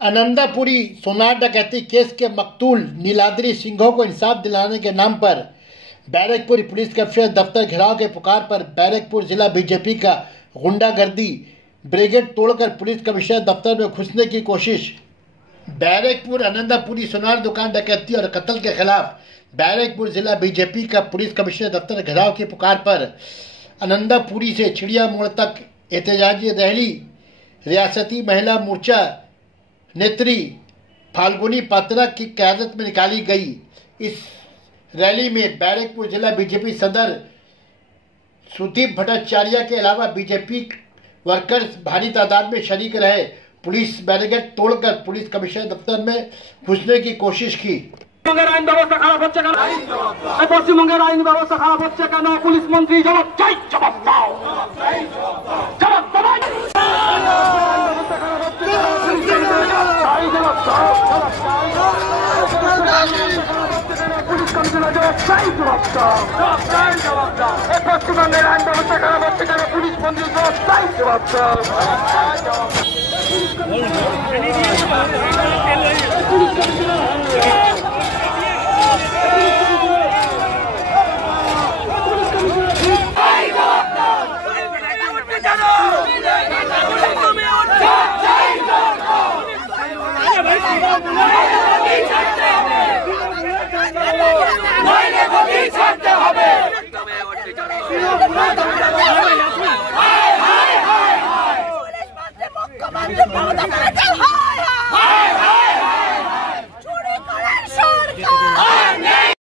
आनंदापुरी सोनार डकैती केस के मकतूल नीलाद्री सिंघों को इंसाफ दिलाने के नाम पर बैरकपुर पुलिस कमिश्नर दफ्तर घेराव के पुकार पर बैरकपुर जिला बीजेपी का गुंडागर्दी ब्रिगेड तोड़कर पुलिस कमिश्नर दफ्तर में घुसने की कोशिश। बैरकपुर आनंदापुरी सोनार दुकान डकैती और कत्ल के खिलाफ बैरकपुर जिला बीजेपी का पुलिस कमिश्नर दफ्तर घेराव के पुकार पर आनंदापुरी से चिड़िया मोड़ तक एहतजाजी रैली रियासती महिला मोर्चा नेत्री फाल्गुनी पात्रा की क़यादत में निकाली गई। इस रैली में बैरकपुर जिला बीजेपी सदर सुदीप भट्टाचार्य के अलावा बीजेपी वर्कर्स भारी तादाद में शरीक रहे। पुलिस बैरिकेड तोड़कर पुलिस कमिश्नर दफ्तर में घुसने की कोशिश की। आईन व्यवस्था खाराप হচ্ছে কেন? পশ্চিমবঙ্গের আইন ব্যবস্থা খারাপ হচ্ছে কেন? পুলিশ মন্ত্রী জবাব চাই, জবাব দাও, জবাব দাও। পুলিশ কমিশনার জবাব চাই, জবাব দাও, জবাব চাই, জবাব দাও। পশ্চিমবঙ্গের আইন ব্যবস্থা খারাপ হচ্ছে কেন? পুলিশ মন্ত্রী জবাব চাই, জবাব দাও, জবাব দাও।